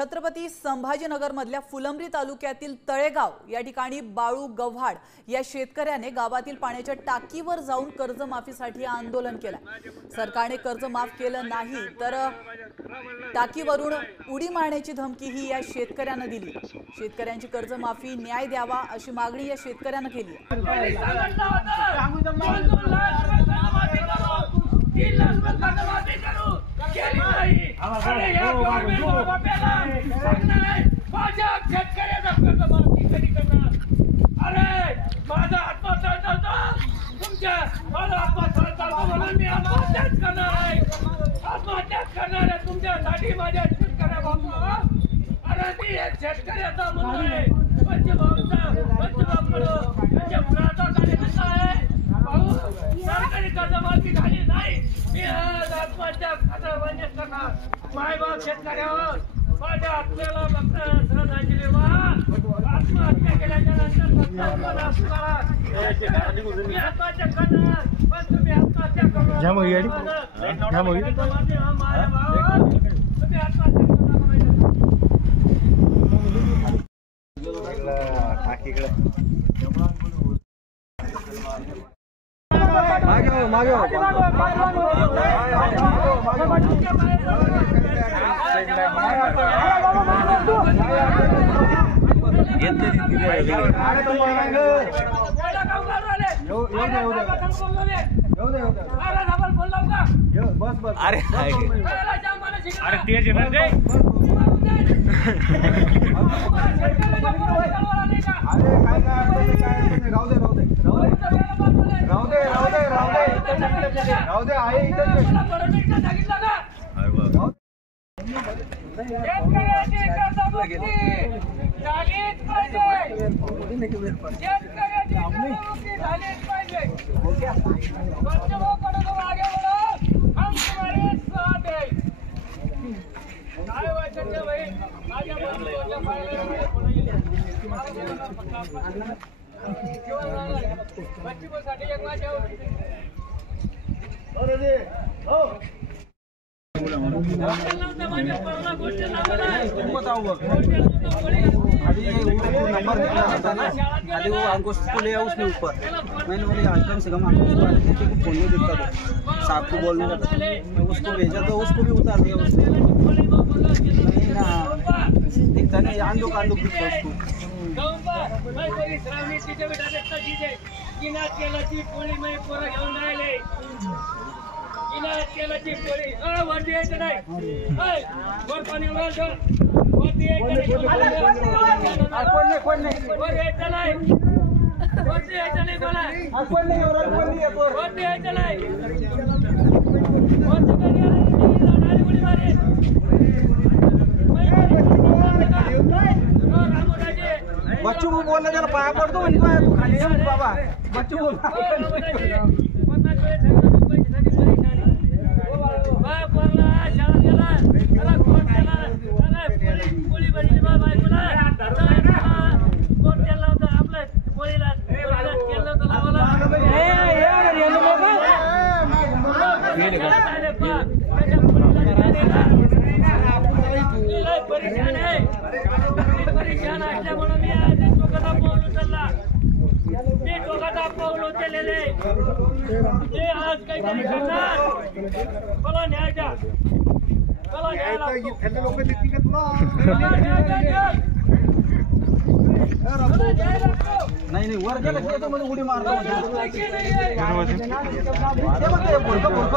छत्रपती संभाजीनगर मधल्या फुलंब्री तालुक्यातील तळेगाव या ठिकाणी बाळू गव्हाड या शेतकऱ्याने गावातील पाण्याच्या टाकीवर जाऊन कर्जमाफीसाठी आंदोलन केलं। सरकारने कर्ज माफ केलं नाही तर टाकीवरून उडी मारण्याची धमकी ही या शेतकऱ्याने दिली। शेतकऱ्यांची कर्जमाफी न्याय द्यावा अशी मागणी या शेतकऱ्याने केली। माय बाप शेतकऱ्यावर माझ्या आपल्याला श्रद्धांजली आत्महत्या केल्याच्या नंतर आत्महत्या करणार पण तुम्ही आत्महत्या करू तुम्ही अरे तेज ऊपर मैंने बोले कम से कम फोन नहीं दिखता था साहब को बोलने लगा उसको भेजा तो उसको भी उतार दिया उसने नहीं ना दिखता नहीं आंदो कांदो दिखता बच्चू को बोलना जरा पाया पड़ दो खाली बाबा बच्चू को नहीं वर गेलं की तो मला उडी मारतो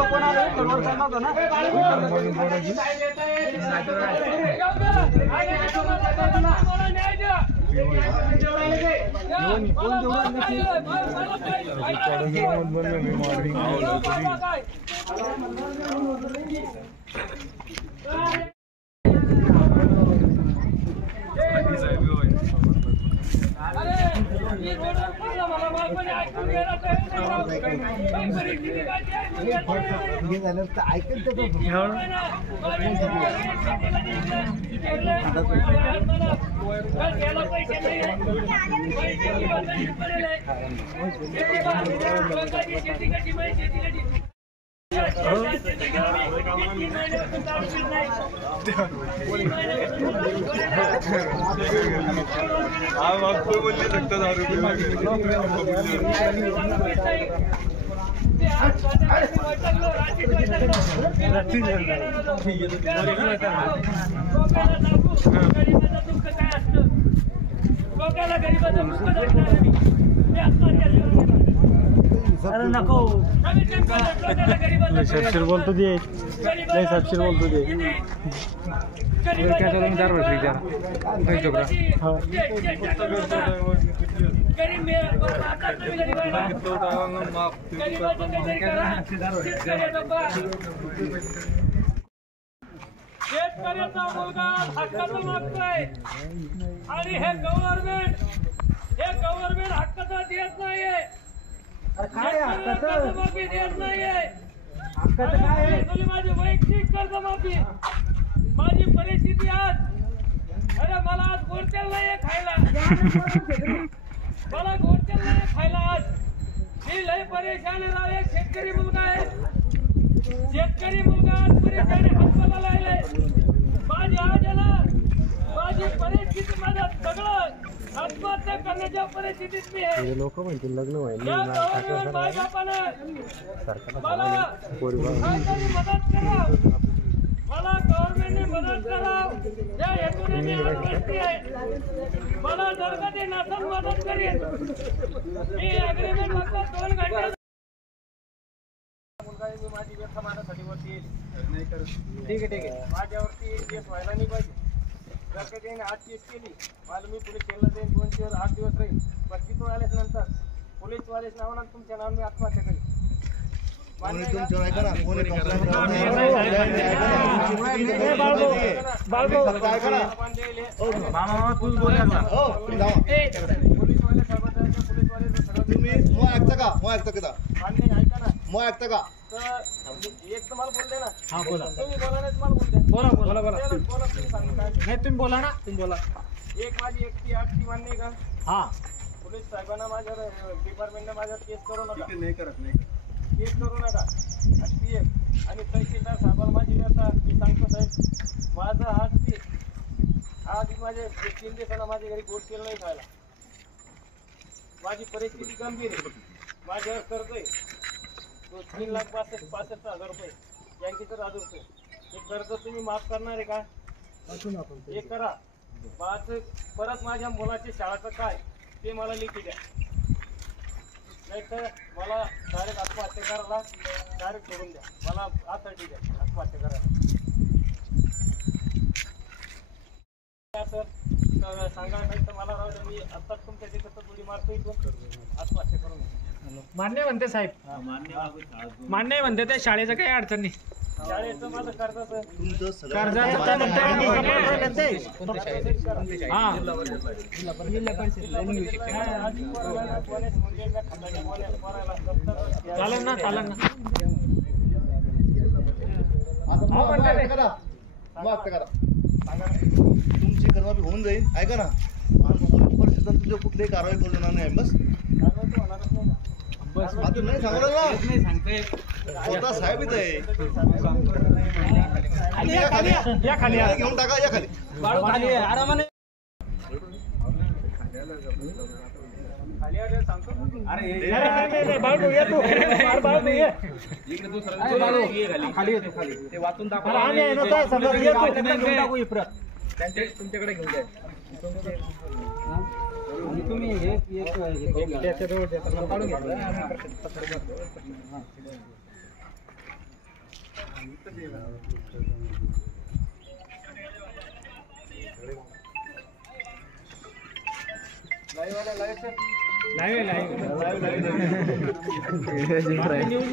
कोण आलं वर करणार ना अरे नको सबशीर बोलतो दे नाही सबशीर बोलतो दे शेतकऱ्याचा मुलगा हक्काचं मागतोय आणि हे गव्हर्नमेंट हक्काचा देत नाहीये. कर्जमाफी देत नाहीये. माझी वैयक्तिक कर्जमाफी, माझी परिस्थिती आज, अरे मला आज गोडतेल नाहीये खायला, मला गोडतेल नाही खायला आज. मी लय परेशान आहे राव. एक शेतकरी मुलगा आहे, शेतकरी मुलगा आज परेशान हातपाला लागलाय. माझी आज आहे ना, माझी परिस्थिती, माझं सगळं आत्महत्या करण्याच्या परिस्थितीत मी आहे. लोक म्हणतील लग्न व्हायला या गव्हर्नमेंट बायबापानं मला काहीतरी मदत करा, मला गव्हर्नमेंटने मदत करा. या हेतूने मी आज बसली आहे. मला जर का ते नसेल मदत करेन, मी अग्रीमेंट फक्त 2 घंटे. मी माझी व्यथा मानण्यासाठी वरती येईल. ठीक आहे माझ्यावरती केस व्हायला नाही पाहिजे. जर का त्याने आज केस केली, मला मी पोलीस स्टेशनला जाईन, 2 ते 8 दिवस राहील. 25 वाल्याच नंतर पोलीसवाल्याच नावानं तुमच्या नावाने मी आत्महत्या करेन. एक तर मला बोलते ना. हा बोला. तुम्ही बोला नाही, मला बोलते. बोला तुम्ही सांगा. नाही तुम्ही बोला ना, तुम्ही बोला. एक माझी एकटी मान्य आहे का? हा. पोलीस साहेबांना माझ्या डिपार्टमेंटने माझ्यावर केस करू नका. नाही करत नाही. केस करू नका. आणि तहसीलदार साहेबांना माझी व्यथा मी सांगतो साहेब, माझं आज माझे 3 दिवसांना माझ्या घरी गोट केलं नाही खायला. माझी परिस्थिती गंभीर आहे. माझ्यावर कर्ज आहे 3,65,000 रुपये, बँकेचं 1000 रुपये. हे कर्ज तुम्ही माफ करणार आहे का? हे करा. परत माझ्या मुलाच्या शाळेचं काय ते मला लिखी द्या, नाही तर मला डायरेक्ट आत्महत्या करायला डायरेक्ट सोडून द्या. मला अथॉरिटी द्या आत्महत्या करायला. सर सांगा, नाही तर मला राहू द्या. मी आत्ताच तुमच्या तिकडचं गोळी मारतो इथून आत्महत्या करून. मान्य म्हणते साहेब, मान्य म्हणते ते शाळेचं काही अडचण नाही. शाळेचं माझं कर्जाचं चालेल ना, चालेल ना. तुमची कर्जमाफी होऊन जाईल, ऐका ना. परिस्थिती तुझ्या कुठलीही कारवाई करू देणार नाही. बस आता नाही सांगणार ना, स्वतः साहेब इथं आहे. या खाली घेऊन टाका, या खाली. आरामाने. बाळू ये तू, बाळू ये खाली ते वाचून दाखव. तुमच्याकडे घेऊन जाय. तुम्ही काढून घ्या. Live news